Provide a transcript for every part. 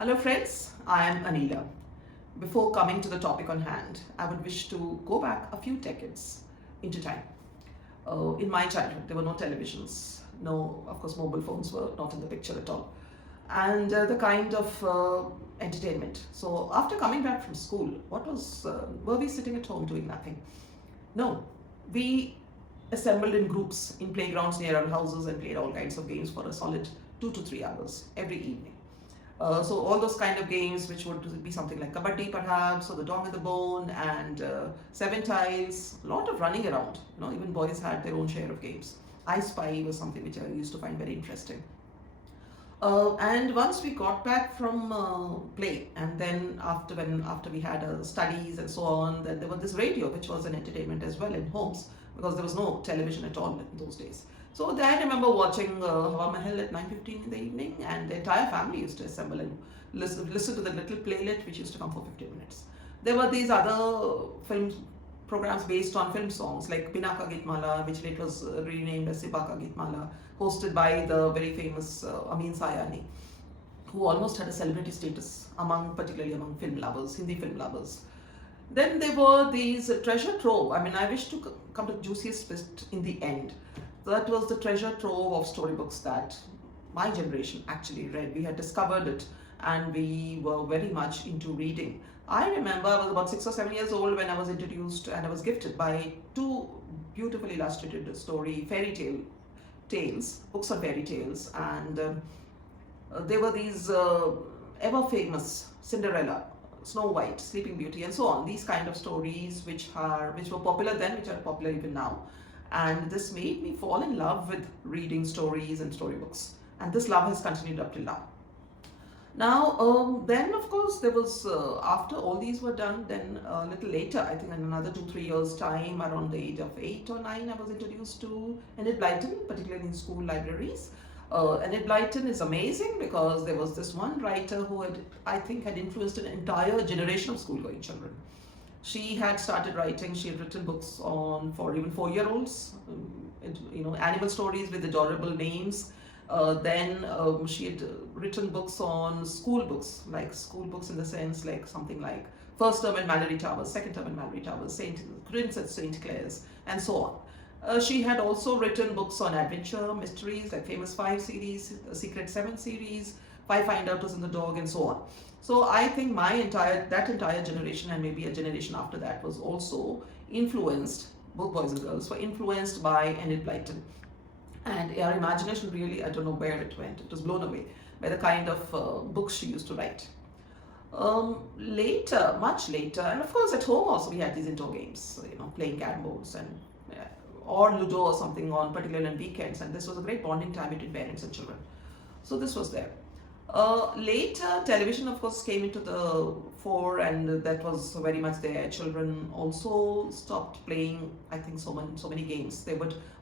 Hello friends, I am Anila. Before coming to the topic on hand, I would wish to go back a few decades into time. In my childhood, there were no televisions, no, of course, mobile phones were not in the picture at all, and the kind of entertainment. So after coming back from school, were we sitting at home doing nothing? No, we assembled in groups in playgrounds near our houses and played all kinds of games for a solid 2 to 3 hours every evening. So all those kind of games, which would be something like kabaddi perhaps, or the dog and the bone, and seven tiles, a lot of running around. Even boys had their own share of games. I Spy was something which I used to find very interesting. And once we got back from play, and then after we had studies and so on, then there was this radio, which was an entertainment as well in homes, because there was no television at all in those days. So I remember watching Hawa Mahal at 9:15 in the evening, and the entire family used to assemble and listen to the little playlet, which used to come for 15 minutes. There were these other film programs based on film songs like Binaka Gitmala, which later was renamed as Sibaka Gitmala, hosted by the very famous Amin Sayani, who almost had a celebrity status particularly among film lovers, Hindi film lovers. Then there were these treasure trove. I mean, I wish to come to the juiciest bit in the end. That was the treasure trove of storybooks that my generation actually read. We had discovered it, and we were very much into reading. I remember I was about 6 or 7 years old when I was introduced and I was gifted by two beautifully illustrated fairy tales, books on fairy tales, and there were these ever famous Cinderella, Snow White, Sleeping Beauty, and so on. These kind of stories which were popular then, which are popular even now. And this made me fall in love with reading stories and storybooks. And this love has continued up till now. Now, then of course there was, after all these were done, then a little later, I think in another 2 3 years time, around the age of 8 or 9, I was introduced to Enid Blyton, particularly in school libraries. Enid Blyton is amazing because there was this one writer who I think had influenced an entire generation of school-going children. She had started writing, she had written books for even 4-year-olds, animal stories with adorable names. Then she had written books on school books in the sense like something like first term in Malory Towers, second term in Malory Towers, Prince at St. Clair's, and so on. She had also written books on adventure, mysteries like Famous Five series, Secret Seven series, Five Find Outers in the Dog, and so on. So I think that entire generation, and maybe a generation after that, was also influenced, both boys and girls were influenced by Enid Blyton. And our imagination really, I don't know where it went. It was blown away by the kind of books she used to write. Later, much later, and of course at home also we had these indoor games, playing carrom boards or Ludo or something particularly on weekends. And this was a great bonding time between parents and children. So this was there. Later, television of course came into the fore, and that was very much there. Children also stopped playing, I think, so many games.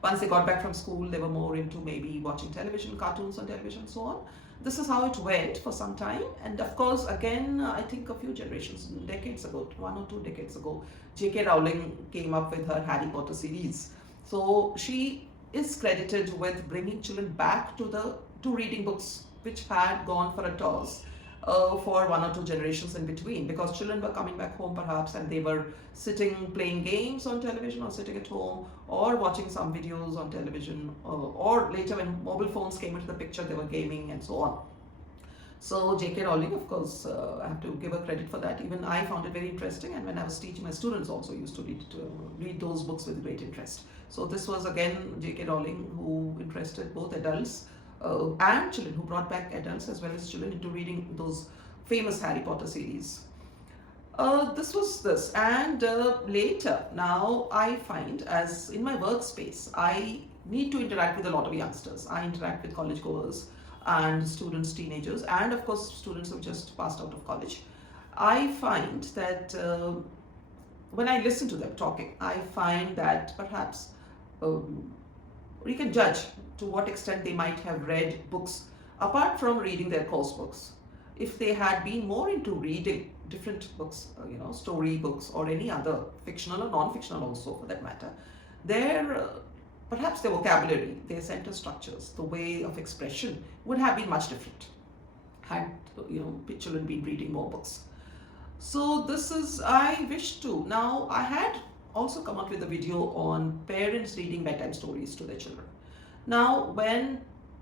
Once they got back from school, they were more into maybe watching television, cartoons on television, and so on. This is how it went for some time. And of course, again, I think a few decades ago, 1 or 2 decades ago, J.K. Rowling came up with her Harry Potter series. So she is credited with bringing children back to reading books, which had gone for a toss for 1 or 2 generations in between, because children were coming back home perhaps and they were sitting playing games on television, or sitting at home, or watching some videos on television, or later when mobile phones came into the picture, they were gaming and so on. So J.K. Rowling, of course, I have to give her credit for that. Even I found it very interesting, and when I was teaching, my students also used to read those books with great interest. So this was again J.K. Rowling who interested both adults and children, who brought back adults as well as children into reading those famous Harry Potter series. This was this, and later, now I find, as in my workspace, I need to interact with a lot of youngsters. I interact with college goers and students, teenagers, and of course students who just passed out of college. I find that when I listen to them talking, I find that perhaps you can judge to what extent they might have read books apart from reading their course books. If they had been more into reading different books, story books or any other fictional or non-fictional also for that matter, perhaps their vocabulary, their sentence structures, the way of expression would have been much different. had children been reading more books. So this is, I wish to. Now I had also come up with a video on parents reading bedtime stories to their children. Now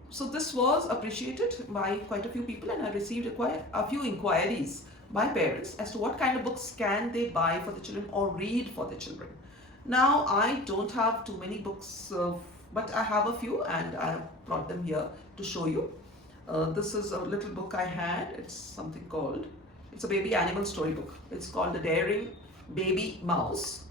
so this was appreciated by quite a few people, and I received quite a few inquiries by parents as to what kind of books can they buy for the children or read for the children. Now I don't have too many books, but I have a few and I have brought them here to show you. This is a little book I had. It's a baby animal storybook. It's called The Daring Baby Mouse,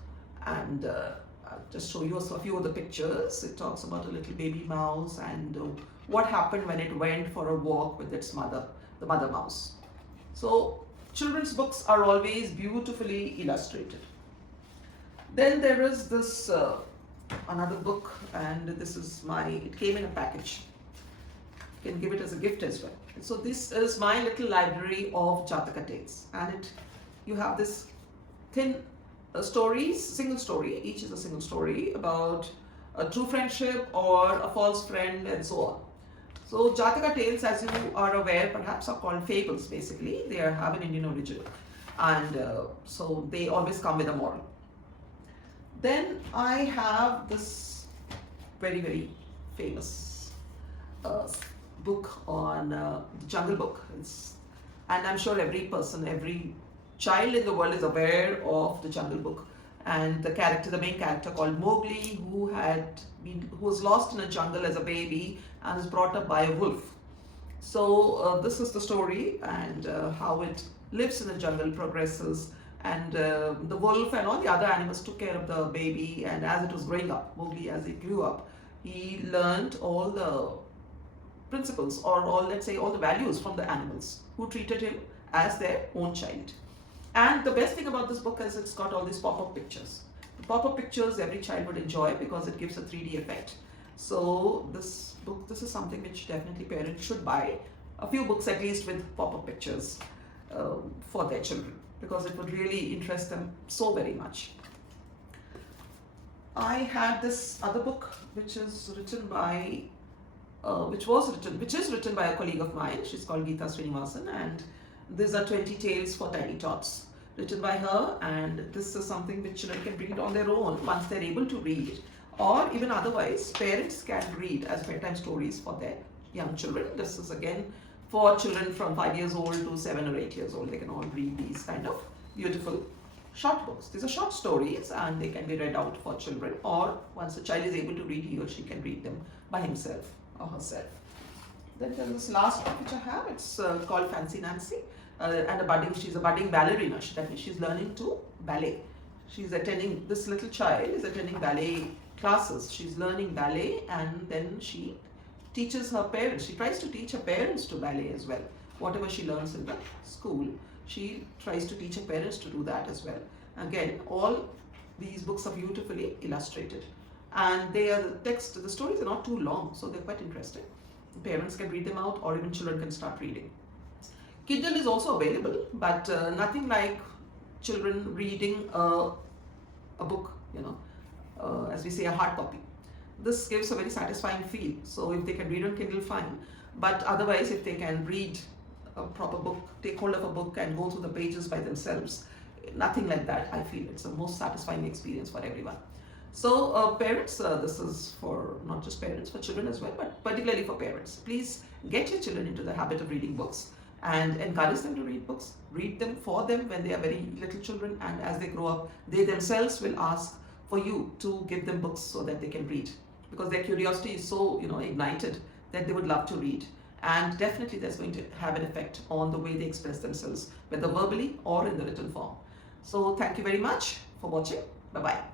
and I'll just show you a few of the pictures. It talks about a little baby mouse and what happened when it went for a walk with its mother, the mother mouse. So children's books are always beautifully illustrated. Then there is this another book, and it came in a package. You can give it as a gift as well. So this is my little library of Jataka tales, and you have this thin stories, single story, each is a single story about a true friendship or a false friend and so on. So Jataka tales, as you are aware, perhaps are called fables basically. They have an Indian origin, and so they always come with a moral. Then I have this very, very famous book on the Jungle Book. And I'm sure every child in the world is aware of the Jungle Book, and the main character called Mowgli, who was lost in a jungle as a baby and is brought up by a wolf. So this is the story, and how it lives in the jungle, progresses, and the wolf and all the other animals took care of the baby, and as it was growing up, Mowgli, as he grew up, he learned all the principles, or let's say all the values from the animals who treated him as their own child. And the best thing about this book is it's got all these pop-up pictures. The pop-up pictures every child would enjoy because it gives a 3D effect. So this is something which definitely parents should buy. A few books at least with pop-up pictures for their children, because it would really interest them so very much. I had this other book which is written by a colleague of mine. She's called Geeta Srinivasan, and these are 20 Tales for Tiny Tots, written by her, and this is something which children can read on their own once they're able to read, or even otherwise parents can read as bedtime stories for their young children. This is again for children from 5 years old to 7 or 8 years old. They can all read these kind of beautiful short books. These are short stories and they can be read out for children, or once a child is able to read, he or she can read them by himself or herself. Then there's this last one which I have. It's called Fancy Nancy, and she's a budding ballerina. That means she's learning to ballet. This little child is attending ballet classes. She's learning ballet, and then she teaches her parents. She tries to teach her parents to ballet as well. Whatever she learns in the school, she tries to teach her parents to do that as well. Again, all these books are beautifully illustrated, and the stories are not too long, so they're quite interesting. Parents can read them out, or even children can start reading. Kindle is also available, but nothing like children reading a book, as we say, a hard copy. This gives a very satisfying feel. So if they can read on Kindle, fine. But otherwise, if they can read a proper book, take hold of a book and go through the pages by themselves, nothing like that. I feel it's the most satisfying experience for everyone. So parents, this is for not just parents, for children as well, but particularly for parents. Please get your children into the habit of reading books and encourage them to read books. Read them for them when they are very little children, and as they grow up, they themselves will ask for you to give them books so that they can read, because their curiosity is so ignited that they would love to read. And definitely that's going to have an effect on the way they express themselves, whether verbally or in the written form. So thank you very much for watching. Bye-bye.